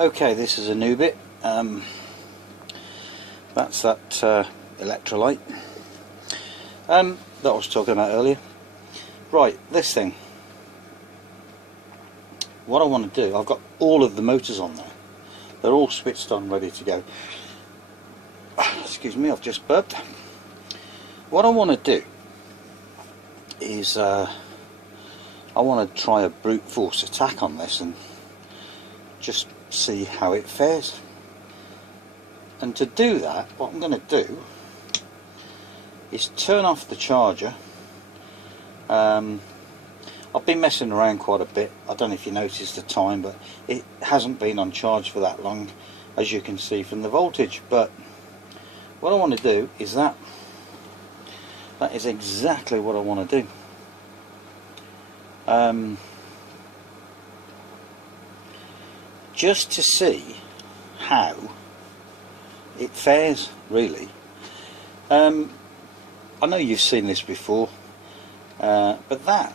Okay, this is a new bit. That's that electrolyte that I was talking about earlier. Right, this thing. What I want to do, I've got all of the motors on there. They're all switched on, ready to go. Excuse me, I've just burped. What I want to do is I want to try a brute force attack on this and just see how it fares. And to do that, what I'm going to do is turn off the charger. I've been messing around quite a bit. I don't know if you noticed the time, but it hasn't been on charge for that long, as you can see from the voltage. But what I want to do is that is exactly what I want to do. Just to see how it fares, really. I know you've seen this before, but that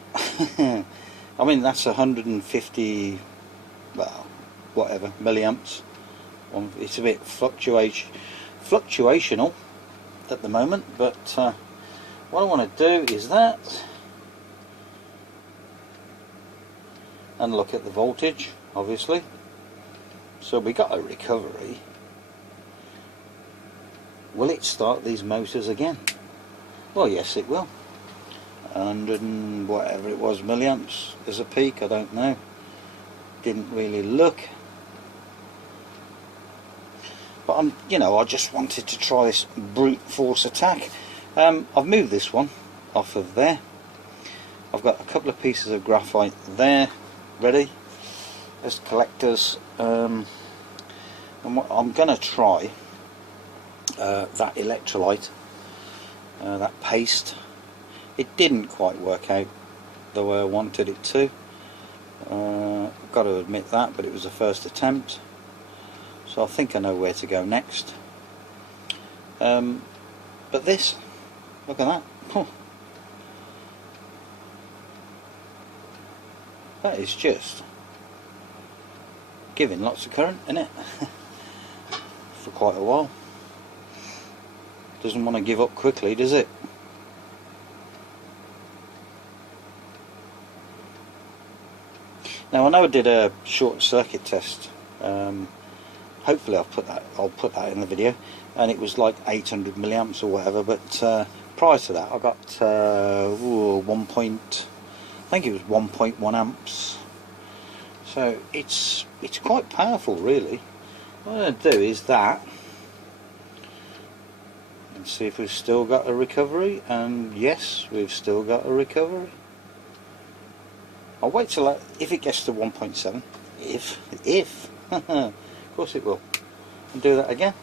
I mean, that's 150, well, whatever, milliamps. It's a bit fluctuational at the moment, but what I want to do is that, and look at the voltage, obviously. So we got a recovery. Will it start these motors again? Well, yes, it will. 100 and whatever it was milliamps as a peak, I don't know. Didn't really look. But I just wanted to try this brute force attack. I've moved this one off of there. I've got a couple of pieces of graphite there, ready as collectors. And what I'm going to try that electrolyte, that paste. It didn't quite work out the way I wanted it to. I've got to admit that, but it was a first attempt. So I think I know where to go next. But this, look at that. Huh. That is just giving lots of current, isn't it? For quite a while. Doesn't want to give up quickly, does it? Now I know I did a short circuit test. Hopefully I'll put that in the video, and it was like 800 milliamps or whatever. But prior to that, I got I think it was 1.1 amps. So it's quite powerful, really. What I'm going to do is that, and see if we've still got a recovery. And yes, we've still got a recovery. I'll wait till if it gets to 1.7. If of course it will. And do that again.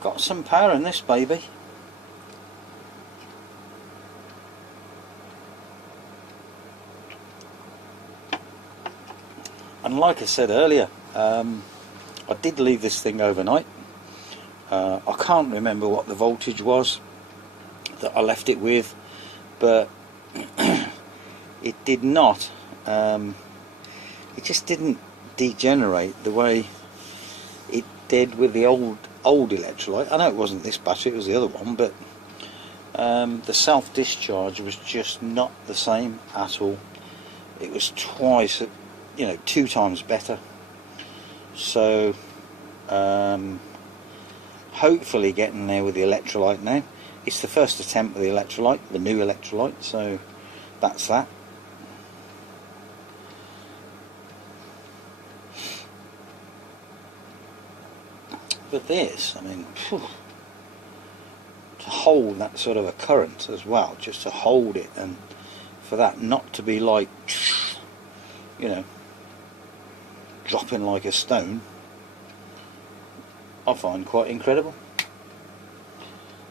Got some power in this baby. And like I said earlier, I did leave this thing overnight. I can't remember what the voltage was that I left it with, but it did not, it just didn't degenerate the way it did with the old electrolyte. I know it wasn't this battery, it was the other one, but the self-discharge was just not the same at all. It was twice, 2 times better. So hopefully getting there with the electrolyte now. It's the first attempt with the electrolyte, the new electrolyte, so that's that. But this, I mean, to hold that sort of a current as well, just to hold it, and for that not to be like, dropping like a stone, I find quite incredible.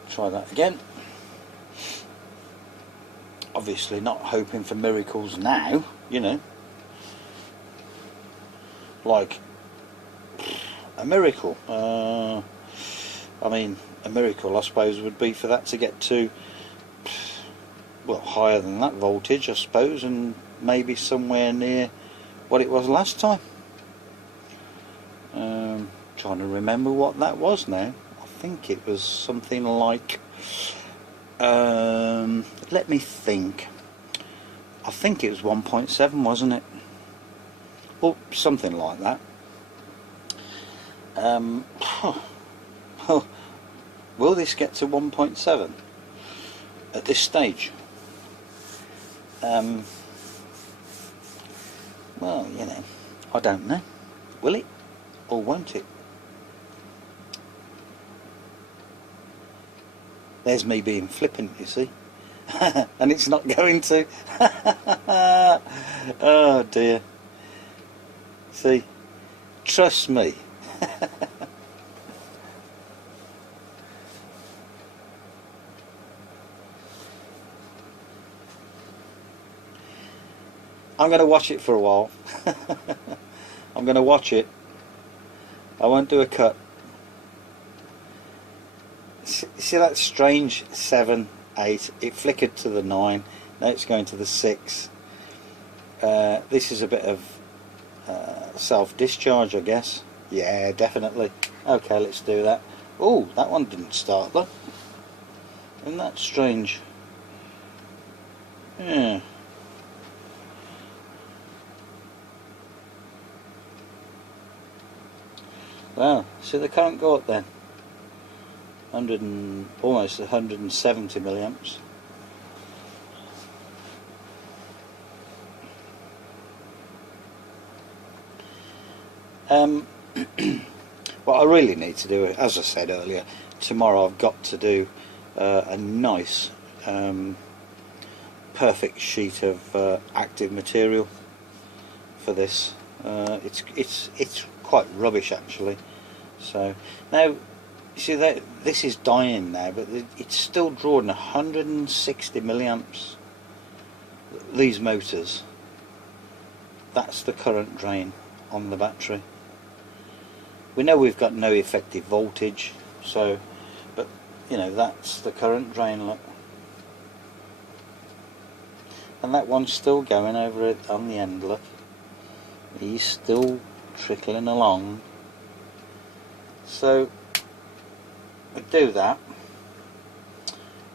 Try that again. Obviously not hoping for miracles now, like a miracle. I mean, a miracle I suppose would be for that to get to well, higher than that voltage, I suppose, and maybe somewhere near what it was last time. Trying to remember what that was now. I think it was something like, let me think. I think it was 1.7, wasn't it? Well, something like that. Will this get to 1.7 at this stage? Well, you know, I don't know. Will it or won't it? There's me being flippant, you see. And it's not going to. Oh dear. See, trust me. I'm going to watch it for a while. I'm going to watch it. I won't do a cut. See that strange 7, 8, it flickered to the 9, now it's going to the 6. This is a bit of self-discharge, I guess. Yeah, definitely. Okay, let's do that. Oh, that one didn't start though. Isn't that strange? Yeah. Well, see the current go up then. Almost 170 milliamps. What I really need to do, as I said earlier, tomorrow I've got to do a nice perfect sheet of active material for this. It's quite rubbish actually. So now you see that this is dying now, but it's still drawing 160 milliamps. These motors, that's the current drain on the battery. We know we've got no effective voltage, so, but you know, that's the current drain, look. And that one's still going over it on the end, look. He's still trickling along. So we do that,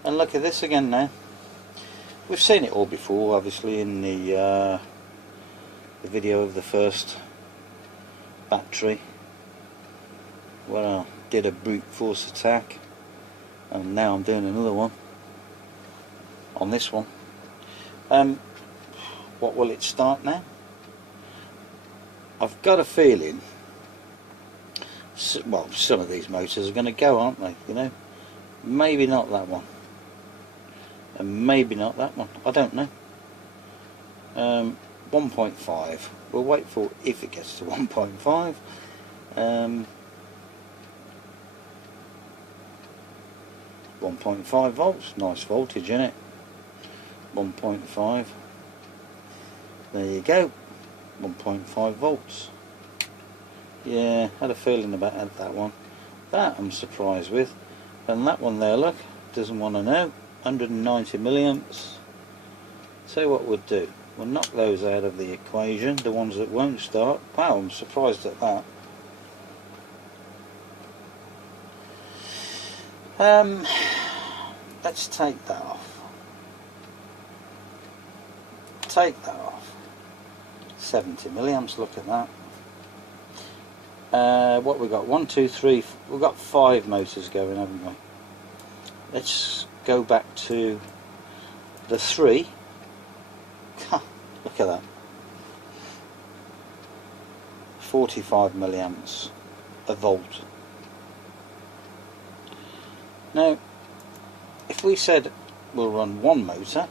and look at this again now. We've seen it all before, obviously, in the video of the first battery, where I did a brute force attack, and now I'm doing another one on this one. What will it start now? I've got a feeling, well, some of these motors are going to go, aren't they? You know, maybe not that one, and maybe not that one. I don't know. 1.5. We'll wait for if it gets to 1.5. 1.5 volts. Nice voltage in it. 1.5. There you go. 1.5 volts. Yeah, had a feeling about that one. That I'm surprised with. And that one there, look, doesn't want to know. 190 milliamps. So what we'll do, we'll knock those out of the equation, the ones that won't start. Wow, I'm surprised at that. Let's take that off. Take that off. 70 milliamps, look at that. What we got? 1, 2, 3. We've got 5 motors going, haven't we? Let's go back to the 3. Look at that. 45 milliamps a volt. Now, if we said we'll run one motor,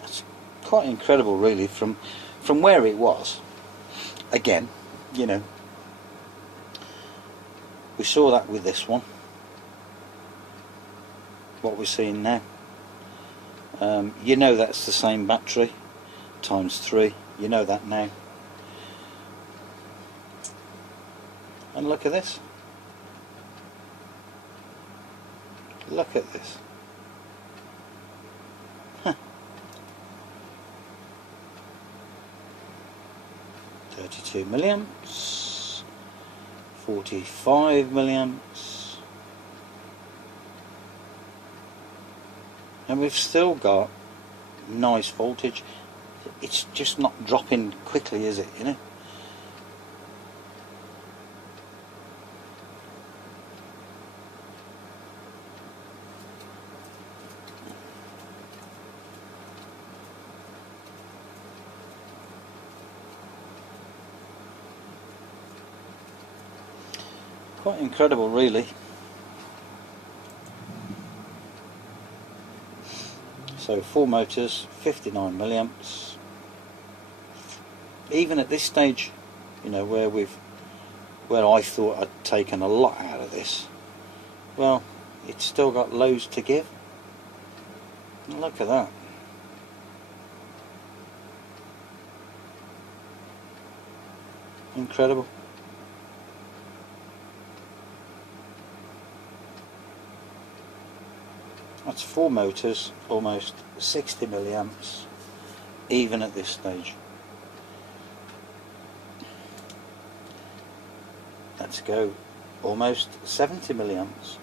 that's quite incredible, really, from where it was. Again, you know, we saw that with this one. What we're seeing now, you know, that's the same battery times 3. You know that now. And look at this. Look at this. 32 milliamps, 45 milliamps, and we've still got nice voltage. It's just not dropping quickly, is it, you know? Quite incredible, really. So 4 motors, 59 milliamps. Even at this stage, you know, where I thought I'd taken a lot out of this, well, it's still got loads to give. Look at that. Incredible. That's 4 motors, almost 60 milliamps, even at this stage. Let's go almost 70 milliamps.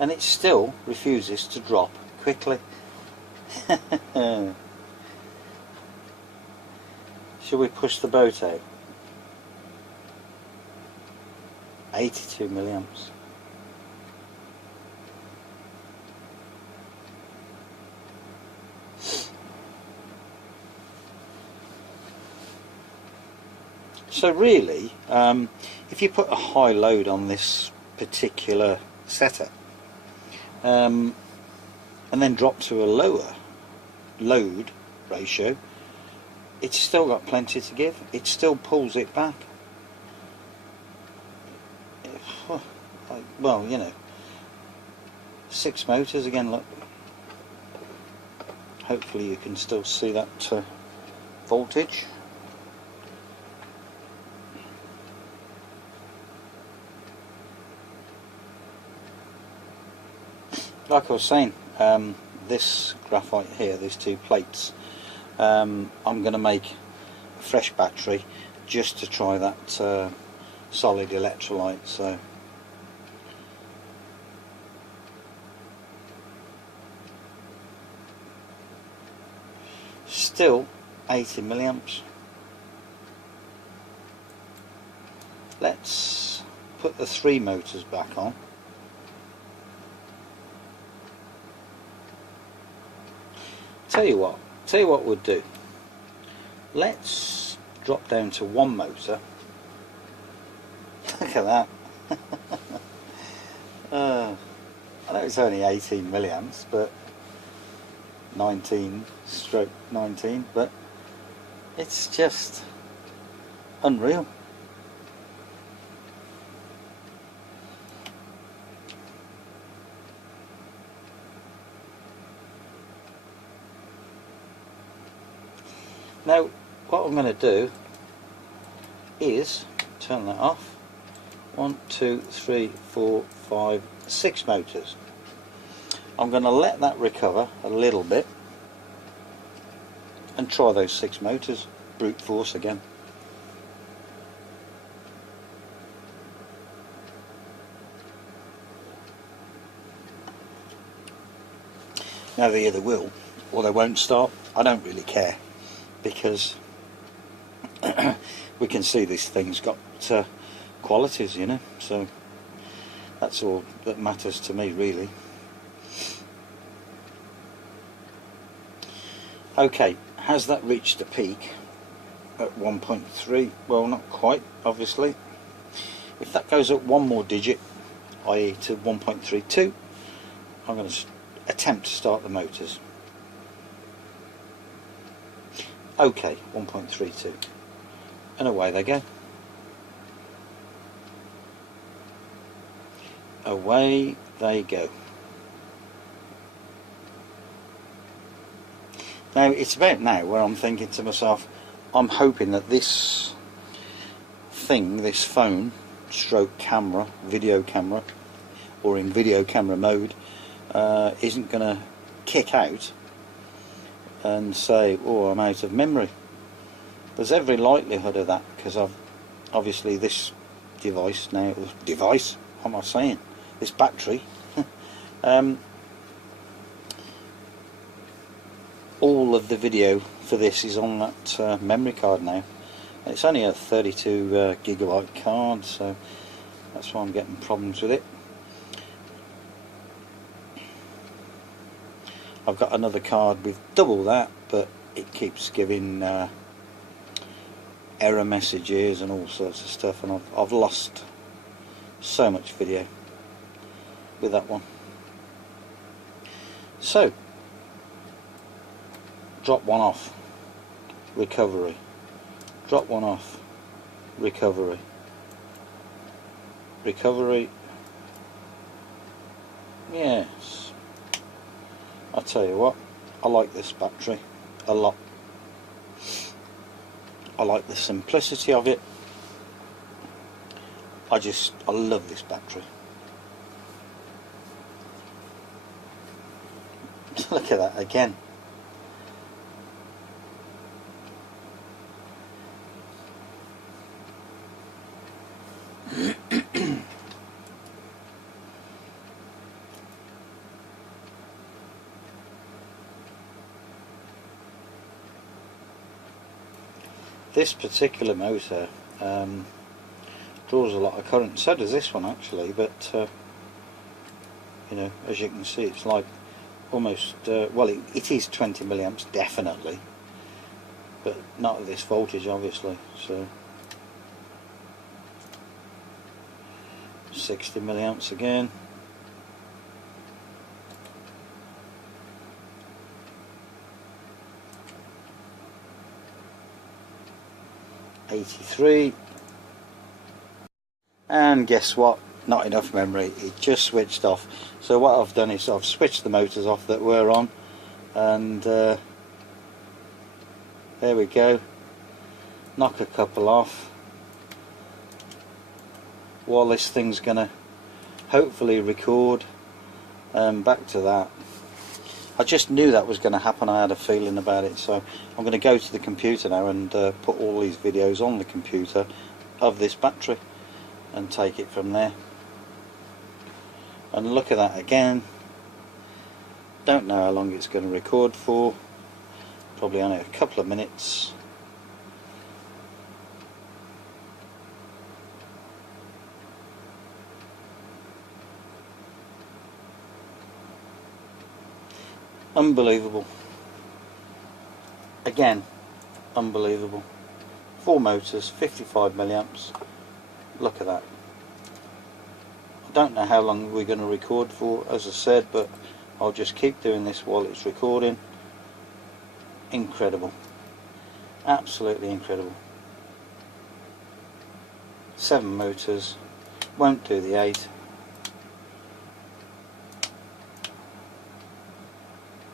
And it still refuses to drop quickly. Shall we push the boat out? 82 milliamps. So really, if you put a high load on this particular setup, and then drop to a lower load ratio, it's still got plenty to give. It still pulls it back. Well, you know, 6 motors again. Look, hopefully you can still see that voltage. Like I was saying, this graphite here, these 2 plates, I'm going to make a fresh battery just to try that solid electrolyte. So still 80 milliamps. Let's put the 3 motors back on. Tell you what we'll do. Let's drop down to 1 motor. Look at that. I know it's only 18 milliamps, but 19/19, but it's just unreal. Now, what I'm going to do is turn that off. 1, 2, 3, 4, 5, 6 motors. I'm going to let that recover a little bit and try those 6 motors, brute force again. Now they either will or they won't start. I don't really care, because we can see this thing's got qualities, you know, so that's all that matters to me, really. Okay, has that reached a peak at 1.3? Well, not quite, obviously. If that goes up 1 more digit, i.e. to 1.32, I'm going to attempt to start the motors. Okay, 1.32, and away they go. Away they go. Now it's about now where I'm thinking to myself, I'm hoping that this thing, this phone stroke camera, video camera, or in video camera mode, isn't going to kick out and say, oh, I'm out of memory. There's every likelihood of that, because obviously this device now, what am I saying? This battery, all of the video for this is on that memory card now. It's only a 32 gigabyte card, so that's why I'm getting problems with it. I've got another card with double that, but it keeps giving error messages and all sorts of stuff, and I've lost so much video with that one. So, drop one off, recovery. Drop one off, recovery. Recovery. Yes. I'll tell you what, I like this battery a lot. I like the simplicity of it. I love this battery. Look at that again. This particular motor draws a lot of current, so does this one actually, but you know, as you can see, it's like almost, well, it is 20 milliamps definitely, but not at this voltage obviously, so 60 milliamps again. '83, and guess what? Not enough memory. It just switched off. So what I've done is I've switched the motors off that were on, and there we go. Knock a couple off. While this thing's gonna hopefully record. Back to that. I just knew that was going to happen. I had a feeling about it, so I'm going to go to the computer now and put all these videos on the computer of this battery and take it from there. And look at that again. Don't know how long it's going to record for. Probably only a couple of minutes. Unbelievable. Again, unbelievable. 4 motors, 55 milliamps. Look at that. I don't know how long we're going to record for, as I said, but I'll just keep doing this while it's recording. Incredible. Absolutely incredible. 7 motors. Won't do the 8.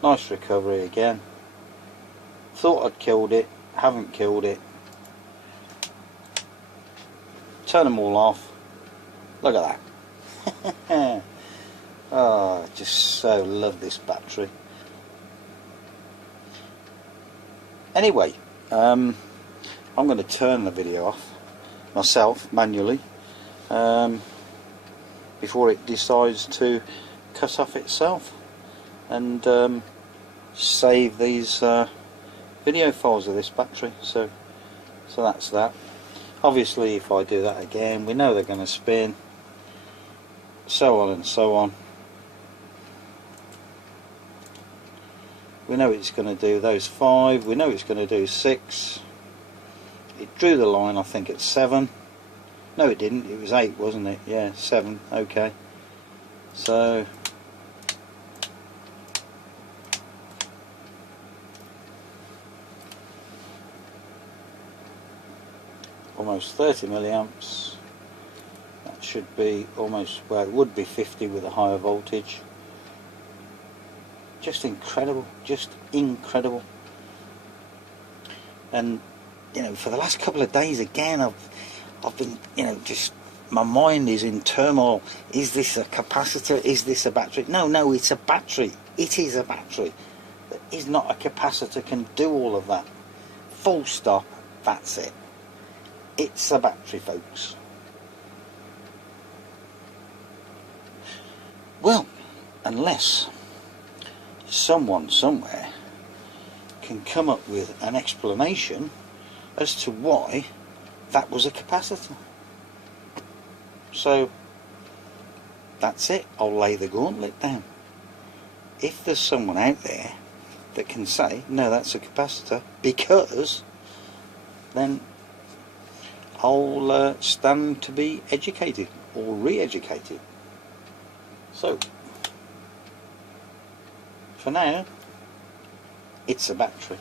Nice recovery again. Thought I'd killed it, haven't killed it. Turn them all off. Look at that. Oh, I just so love this battery. Anyway, I'm going to turn the video off myself manually before it decides to cut off itself, and save these video files of this battery. So that's that. Obviously if I do that again, we know they're going to spin, so on and so on. We know it's going to do those 5, we know it's going to do 6. It drew the line I think at 7. No it didn't, it was 8 wasn't it? Yeah, 7, okay. So almost 30 milliamps. That should be almost, well, it would be 50 with a higher voltage. Just incredible, just incredible. And you know, for the last couple of days again, I've been, you know, just my mind is in turmoil. Is this a capacitor? Is this a battery? No, it's a battery. It is a battery. It is not a capacitor. Can do all of that. Full stop. That's it. It's a battery, folks. Well, unless someone somewhere can come up with an explanation as to why that was a capacitor. So that's it. I'll lay the gauntlet down. If there's someone out there that can say, no, that's a capacitor, because, then I'll stand to be educated or re-educated. So, for now, it's a battery.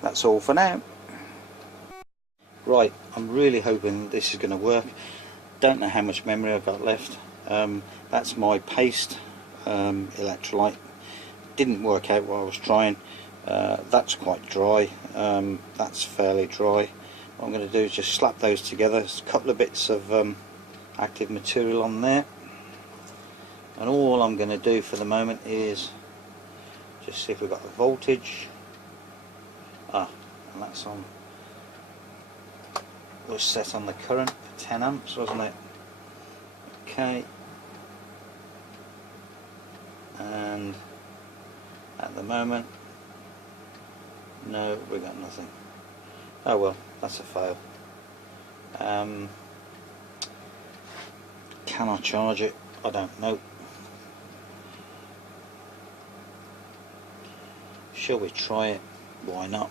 That's all for now. Right, I'm really hoping this is going to work. Don't know how much memory I've got left. That's my paste electrolyte. Didn't work out what I was trying. That's quite dry. That's fairly dry. What I'm going to do is just slap those together. There's a couple of bits of active material on there, and all I'm going to do for the moment is just see if we've got a voltage. And that's on, was set on the current for 10 amps, wasn't it? Okay, and at the moment, no, we got nothing. Oh well, that's a fail. Can I charge it? I don't know. Shall we try it? Why not?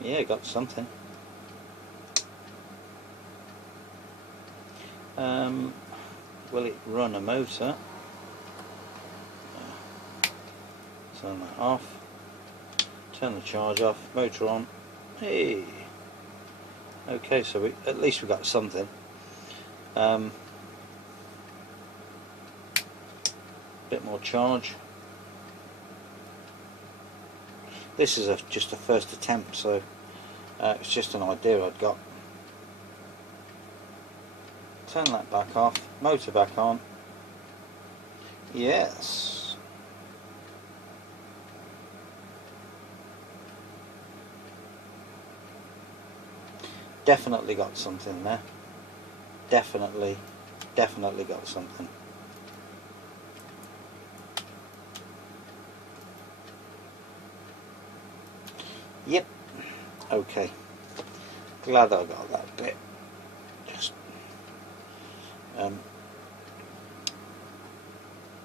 Yeah, got something. Will it run a motor? Turn that off. Turn the charge off. Motor on. Hey. Okay, so at least we got something. Bit more charge. This is just a first attempt, so it's just an idea I'd got. Turn that back off, motor back on. Yes. Definitely got something there. Definitely got something. Yep. Okay. Glad I got that bit. Just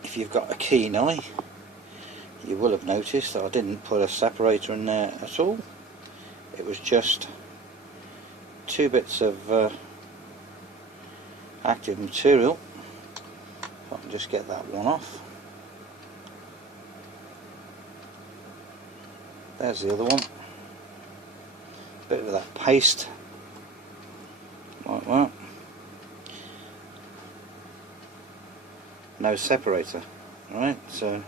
if you've got a keen eye, you will have noticed that I didn't put a separator in there at all. It was just two bits of active material. If I can just get that one off. There's the other one. Bit of that paste, like that. No separator, right? So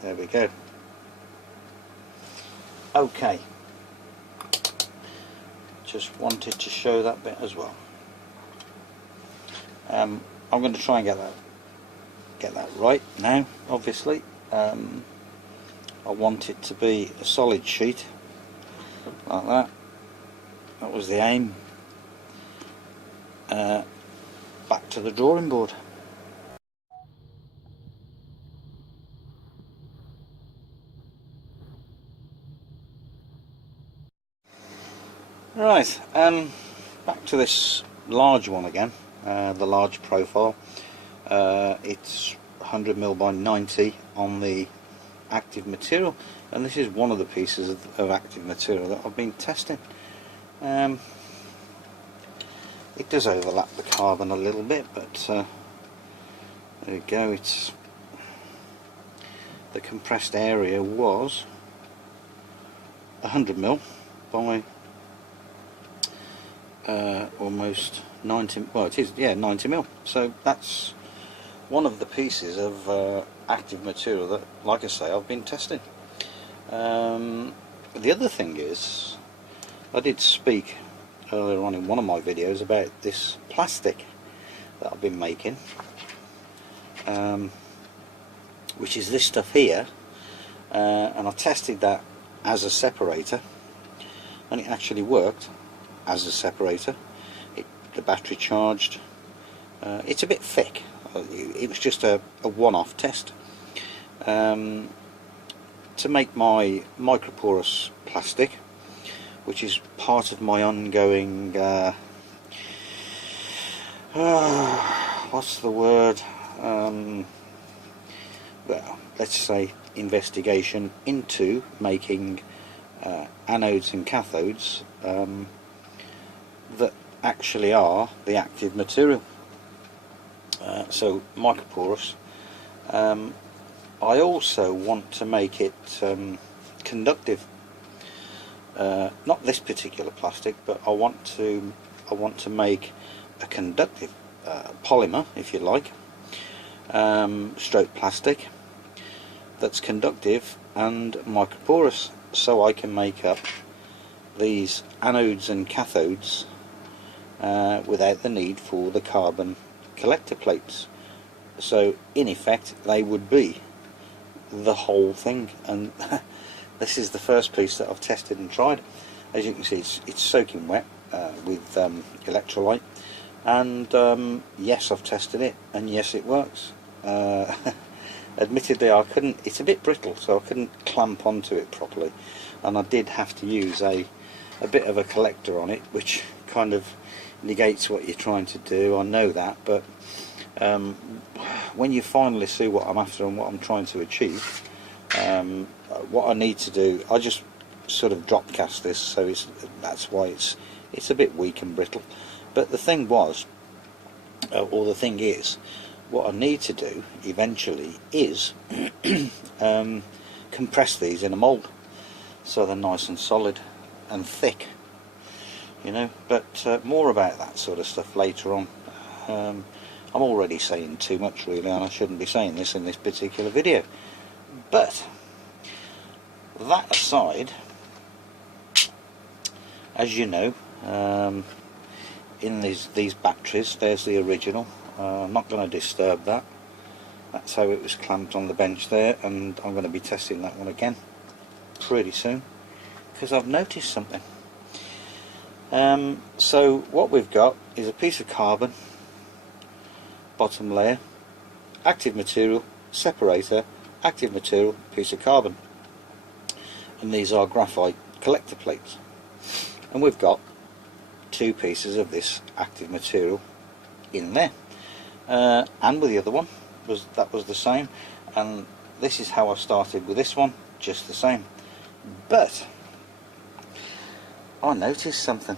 there we go. Okay, just wanted to show that bit as well. I'm going to try and get that right now. Obviously, I want it to be a solid sheet like that. That was the aim. Back to the drawing board. Right, back to this large one again, the large profile. It's 100mm by 90 on the active material, and this is one of the pieces of active material that I've been testing. It does overlap the carbon a little bit, but there we go. It's the compressed area was 100mm by almost 90, well it is, yeah, 90mm. So that's one of the pieces of active material that, like I say, I've been testing. The other thing is, I did speak earlier on in one of my videos about this plastic that I've been making, which is this stuff here, and I tested that as a separator, and it actually worked as a separator. The battery charged. It's a bit thick. It was just a one-off test. To make my microporous plastic, which is part of my ongoing what's the word, well, let's say investigation into making anodes and cathodes that actually are the active material. So microporous. I also want to make it conductive. Not this particular plastic, but I want to make a conductive polymer, if you like, stroke plastic that's conductive and microporous, so I can make up these anodes and cathodes without the need for the carbon collector plates. So in effect they would be the whole thing, and this is the first piece that I've tested and tried. As you can see, it's soaking wet with electrolyte, and yes, I've tested it, and yes, it works. Admittedly, I couldn't, it's a bit brittle, so I couldn't clamp onto it properly, and I did have to use a bit of a collector on it, which kind of negates what you're trying to do. I know that, but when you finally see what I'm after and what I'm trying to achieve, what I need to do, I just sort of drop cast this, so that's why it's a bit weak and brittle. But the thing was, or the thing is, what I need to do eventually is compress these in a mould so they're nice and solid and thick, you know. But more about that sort of stuff later on. I'm already saying too much really, and I shouldn't be saying this in this particular video. But that aside, as you know, in these batteries, there's the original. I'm not going to disturb that. That's how it was clamped on the bench there, and I'm going to be testing that one again pretty soon, because I've noticed something. So what we've got is a piece of carbon, bottom layer, active material, separator, active material, piece of carbon, and these are graphite collector plates, and we've got two pieces of this active material in there, and with the other one that was the same, and this is how I started with this one, just the same. But I noticed something,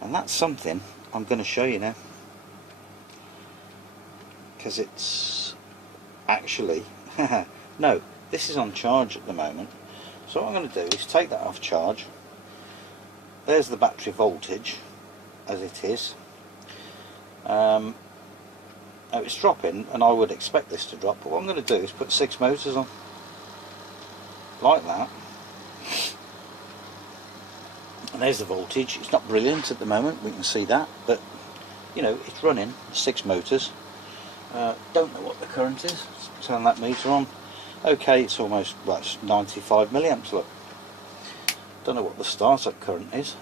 and that something I'm going to show you now, because it's actually no, this is on charge at the moment. So what I'm going to do is take that off charge. There's the battery voltage as it is. Now it's dropping, and I would expect this to drop, but what I'm going to do is put 6 motors on like that, and there's the voltage. It's not brilliant at the moment, we can see that, but you know, it's running 6 motors. Don't know what the current is. Let's turn that meter on. Okay, it's almost, well, it's 95 milliamps. Look, don't know what the startup current is.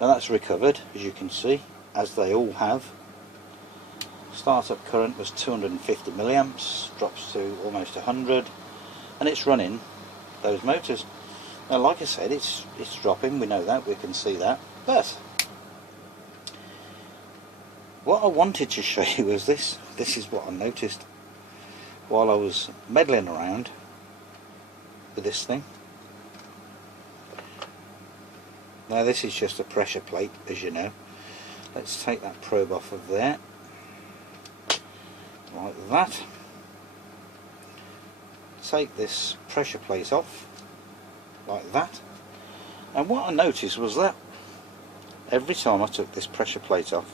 Now that's recovered, as you can see, as they all have. Startup current was 250 milliamps, drops to almost 100, and it's running those motors. Now, like I said, it's dropping. We know that, we can see that. But what I wanted to show you was this. This is what I noticed while I was meddling around with this thing. Now this is just a pressure plate, as you know. Let's take that probe off of there, like that. Take this pressure plate off, like that. And what I noticed was that every time I took this pressure plate off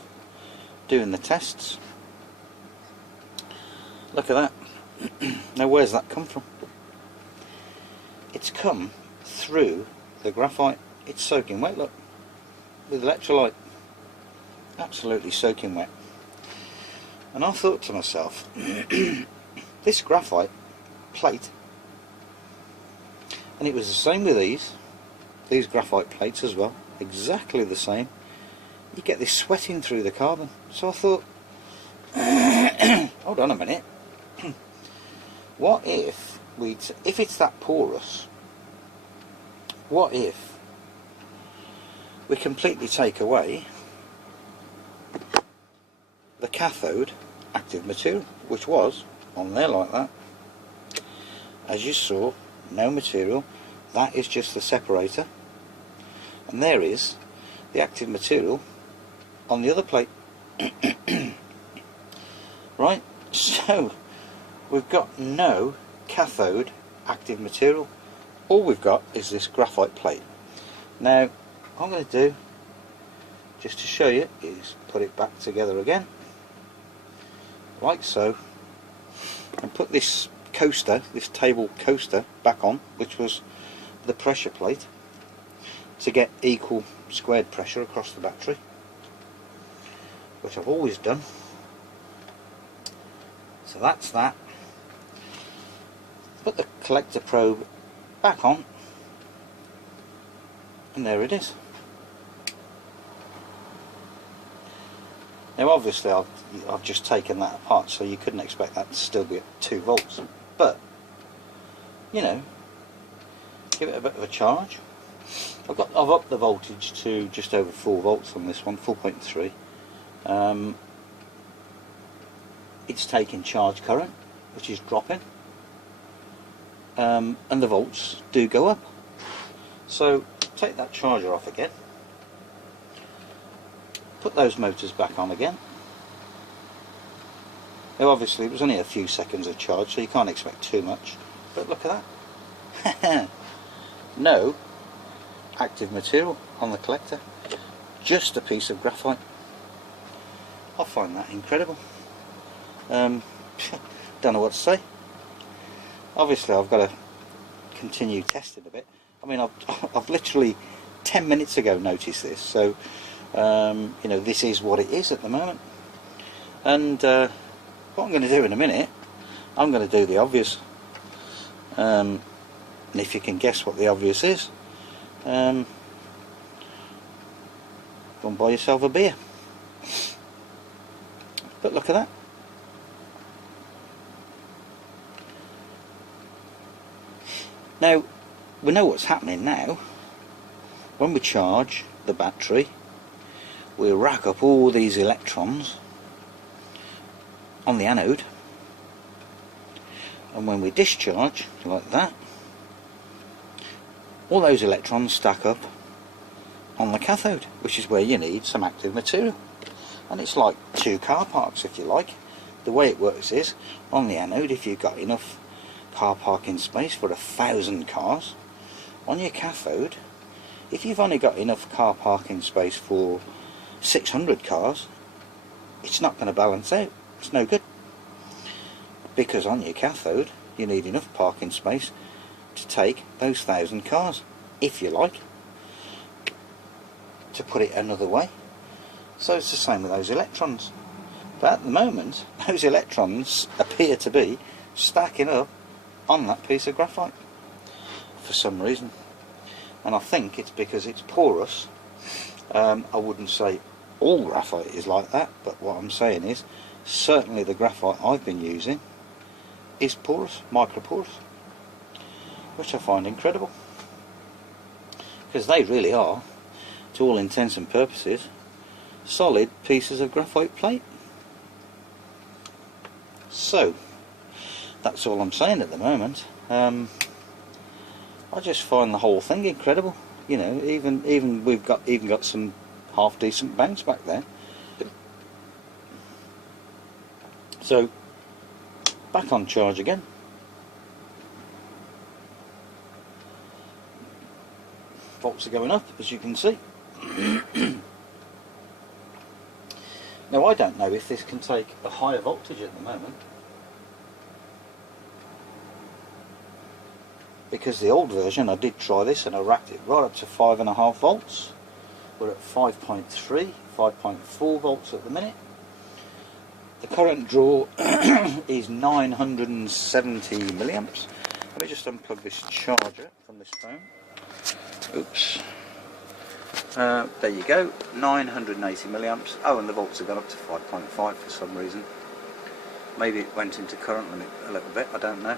doing the tests, look at that. Now where's that come from? It's come through the graphite. It's soaking wet, look, with electrolyte, absolutely soaking wet. And I thought to myself, this graphite plate, and it was the same with these graphite plates as well, exactly the same, you get this sweating through the carbon. So I thought, hold on a minute, what if it's that porous, what if we completely take away the cathode active material, which was on there like that. As you saw, no material, that is just the separator, and there is the active material on the other plate. Right, so we've got no cathode active material, all we've got is this graphite plate. Now what I'm going to do, just to show you, is put it back together again like so, and put this coaster, this table coaster, back on, which was the pressure plate, to get equal squared pressure across the battery, which I've always done. So that's that. Put the collector probe back on, and there it is. Now obviously I've just taken that apart, so you couldn't expect that to still be at 2 volts, but you know, give it a bit of a charge. I've upped the voltage to just over 4 volts on this one, 4.3. It's taking charge current, which is dropping, and the volts do go up. So take that charger off again, put those motors back on again. Now obviously it was only a few seconds of charge, so you can't expect too much, but look at that. No active material on the collector, just a piece of graphite. I find that incredible. Don't know what to say. Obviously I've got to continue testing a bit. I mean, I've literally 10 minutes ago noticed this, so you know, this is what it is at the moment. And what I'm going to do in a minute, I'm going to do the obvious. And if you can guess what the obvious is, go and buy yourself a beer. But look at that. Now we know what's happening now. When we charge the battery, we rack up all these electrons on the anode, and when we discharge like that, all those electrons stack up on the cathode, which is where you need some active material. And it's like 2 car parks, if you like. The way it works is, on the anode, if you've got enough car parking space for 1,000 cars, on your cathode, if you've only got enough car parking space for 600 cars, it's not going to balance out. It's no good, because on your cathode you need enough parking space to take those 1,000 cars, if you like, to put it another way. So it's the same with those electrons, but at the moment those electrons appear to be stacking up on that piece of graphite for some reason, and I think it's because it's porous. I wouldn't say all graphite is like that, but what I'm saying is certainly the graphite I've been using is porous, microporous, which I find incredible, because they really are, to all intents and purposes, solid pieces of graphite plate. So that's all I'm saying at the moment. I just find the whole thing incredible. You know, even we've got some half decent bounce back there. So back on charge again. volts are going up, as you can see. Now I don't know if this can take a higher voltage at the moment, because the old version, I did try this and I racked it right up to 5.5 volts. We're at 5.3, 5.4 volts at the minute. The current draw is 970 milliamps. Let me just unplug this charger from this phone. Oops. There you go, 980 milliamps. Oh, and the volts have gone up to 5.5 for some reason. Maybe it went into current limit a little bit, I don't know.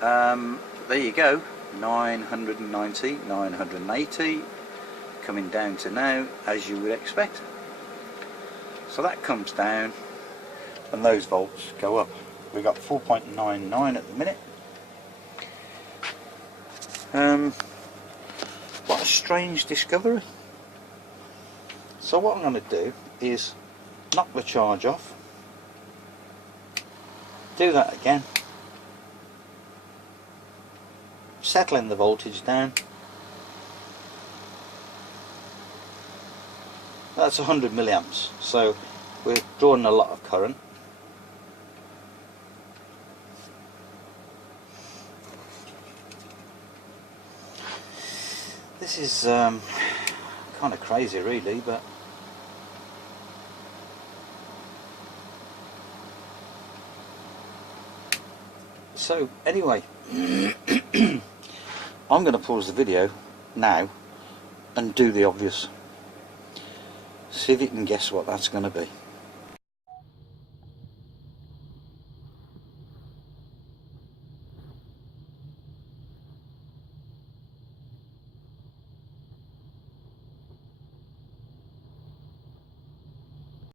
But there you go, 990, 980, coming down to now, as you would expect. So that comes down, and those volts go up. We got 4.99 at the minute. What a strange discovery. So what I'm going to do is knock the charge off, do that again, settling the voltage down. That's 100 milliamps, so we're drawing a lot of current. This is kind of crazy really, but so anyway, I'm going to pause the video now and do the obvious. See if you can guess what that's going to be.